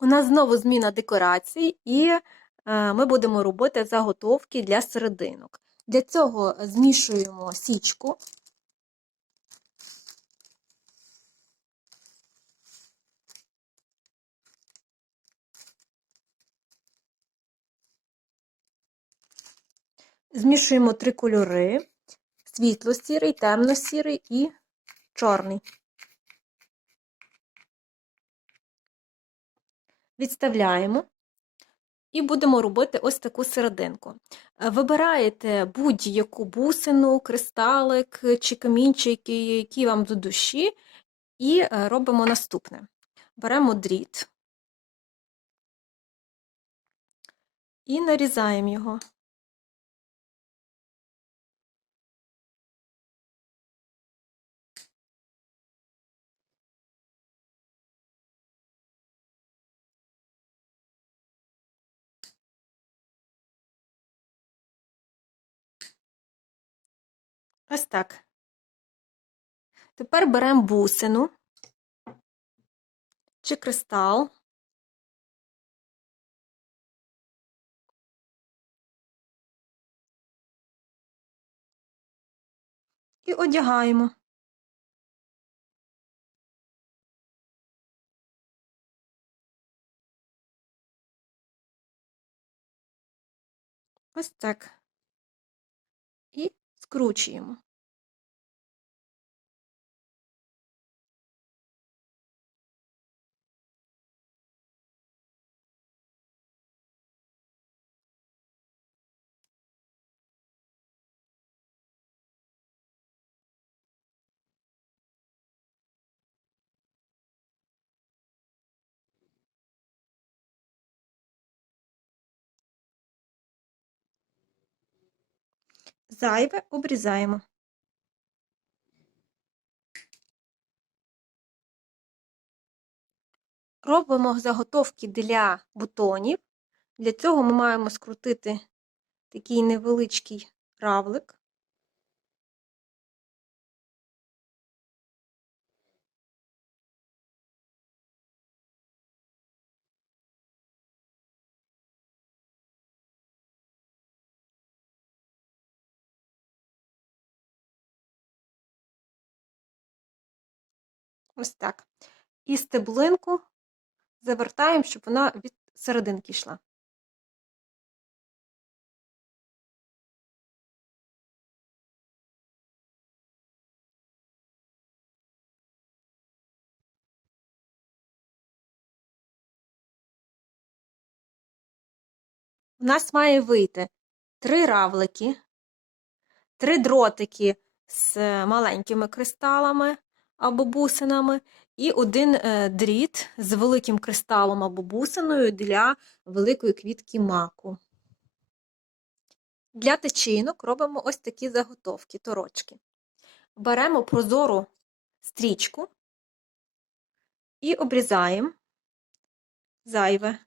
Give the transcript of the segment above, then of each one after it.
У нас знову зміна декорацій, і е, ми будемо робити заготовки для серединок. Для цього змішуємо січку. Змішуємо три кольори: світло-сірий, темно-сірий і чорний. Відставляємо і будемо робити ось таку серединку. Е, Вибираєте будь-яку бусину, кристалик чи камінчик, які вам до душі, і е, робимо наступне. Беремо дріт і нарізаємо його. Ось так. Тепер беремо бусину чи кристал. І одягаємо. Ось так. Скручуємо. Зайве обрізаємо. Робимо заготовки для бутонів. Для цього ми маємо скрутити такий невеличкий равлик. Ось так. І стеблинку завертаємо, щоб вона від серединки йшла. У нас має вийти три равлики, три дротики з маленькими кристалами або бусинами, і один е, дріт з великим кристалом або бусиною для великої квітки маку. Для течінок робимо ось такі заготовки, торочки. Беремо прозору стрічку і обрізаємо зайве.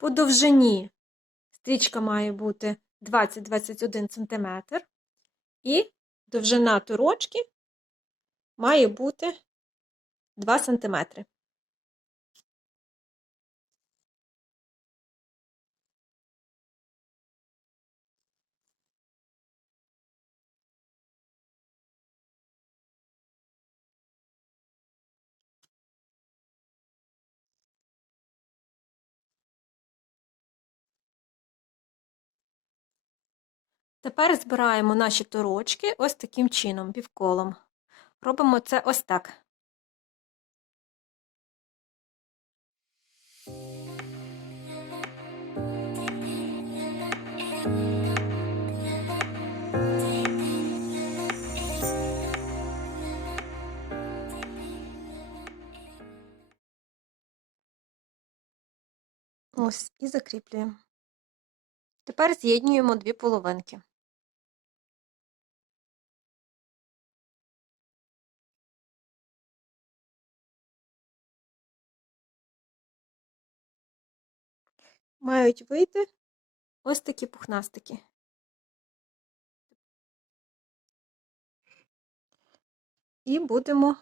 По довжині стрічка має бути 20-21 см, і довжина торочки має бути 2 см. Тепер збираємо наші торочки ось таким чином, півколом. Робимо це ось так. Ось і закріплюємо. Тепер з'єднюємо дві половинки. Мають вийти ось такі пухнастики. І будемо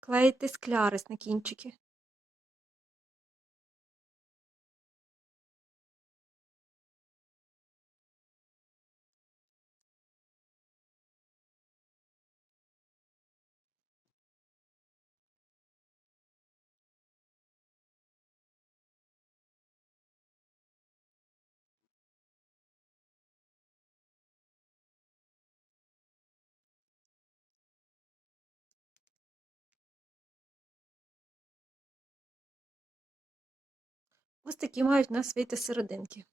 клеїти склярис на кінчики. Ось такі мають на світі серединки.